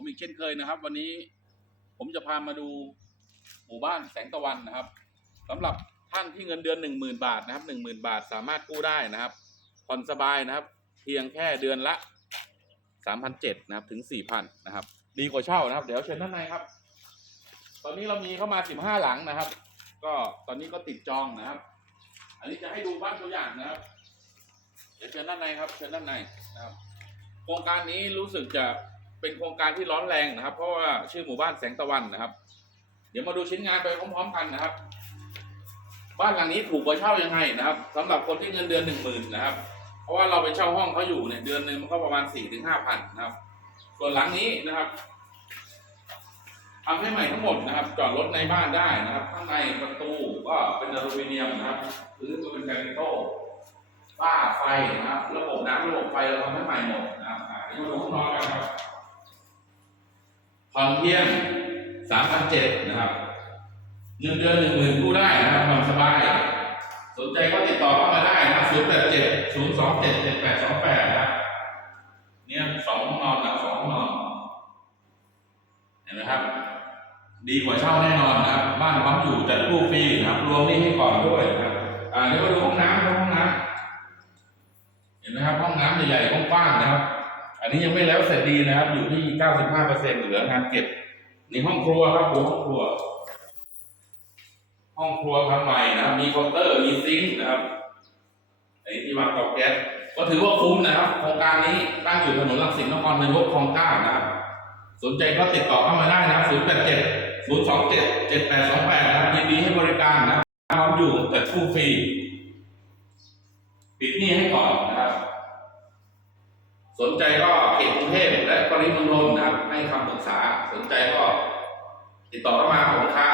ผมอีกเช่นเคยนะครับ วันนี้ผมจะพามาดูหมู่บ้านแสงตะวันนะครับสำหรับท่านที่เงินเดือนหนึ่งหมื่นบาทนะครับหนึ่งหมื่นบาทสามารถกู้ได้นะครับผ่อนสบายนะครับ เพียงแค่เดือนละสามพันเจ็ดนะครับถึงสี่พันนะครับ ดีกว่าเช่านะครับ เดี๋ยวเชิญด้านในครับ ตอนนี้เรามีเข้ามาสิบห้าหลังนะครับ ก็ตอนนี้ก็ติดจองนะครับ อันนี้จะให้ดูบ้านตัวอย่างนะครับ เดี๋ยวเชิญด้านในครับ เชิญด้านในนะครับ โครงการนี้รู้สึกจะ เป็นโครงการที่ร้อนแรงนะครับ เพราะว่าชื่อหมู่บ้านแสงตะวันนะครับ เดี๋ยวมาดูชิ้นงานไปพร้อม ๆ กันนะครับ บ้านหลังนี้ถูกกว่าเช่ายังไงนะครับสำหรับคนที่เงินเดือนหนึ่งหมื่นนะครับ เพราะว่าเราไปเช่าห้องเขาอยู่เนี่ยเดือนหนึ่งมันก็ประมาณสี่ถึงห้าพันนะครับ ส่วนหลังนี้นะครับทำให้ใหม่ทั้งหมดนะครับ จอดรถในบ้านได้นะครับ ข้างในประตูก็เป็นอลูมิเนียมนะครับพื้นก็เป็นแกรนิโต้ฝ้าไฟนะครับ ระบบน้ำระบบไฟเราทำให้ใหม่หมดนะครับอ่าเดี๋ยวมาดูข้างนอกกันครับ ผ่อนเพียงสามพันเจ็ดนะครับเงินเดือนหนึ่งหมื่นกู้ได้นะครับผ่อนสบาย สนใจก็ติดต่อเข้ามาได้นะครับศูนย์แปดเจ็ดศูนย์สองเจ็ดเจ็ดแปดสองแปดนะครับเนี่ยสองห้องนอนนะสองห้องนอนเห็นไหมครับ ดีกว่าเช่าแน่นอนนะครับ บ้านพร้อมอยู่จัดกู้ฟรีนะครับรวมนี่ให้ก่อนด้วยนะครับอ่าเดี๋ยวมาดูห้องน้ำห้องน้ำเห็นไหมครับห้องน้ำใหญ่ๆกว้างๆนะครับ อันนี้ยังไม่แล้วเสร็จดีนะครับ อยู่ที่เก้าสิบห้าเปอร์เซ็นเหลืองานเก็บนี่ห้องครัวครับหัวห้องครัว ห้องครัวทำใหม่นะครับ มีเคาน์เตอร์มีซิงค์นะครับอันนี้ที่วางเตาแก๊สก็ถือว่าคุ้มนะครับโครงการนี้ตั้งอยู่ถนนรังสิตนครนายกคลองเก้านะครับสนใจก็ติดต่อเข้ามาได้นะครับ 0 8 7 0 2 7 7 8 2 8 นะครับยินดีให้บริการนะครับพร้อมอยู่แต่คู่ฟรีปิดหนี้ให้ก่อนนะครับ สนใจก็เขตกรุงเทพและปริมณฑลนะครับให้คำปรึกษา สนใจก็ติดต่อมาของค้า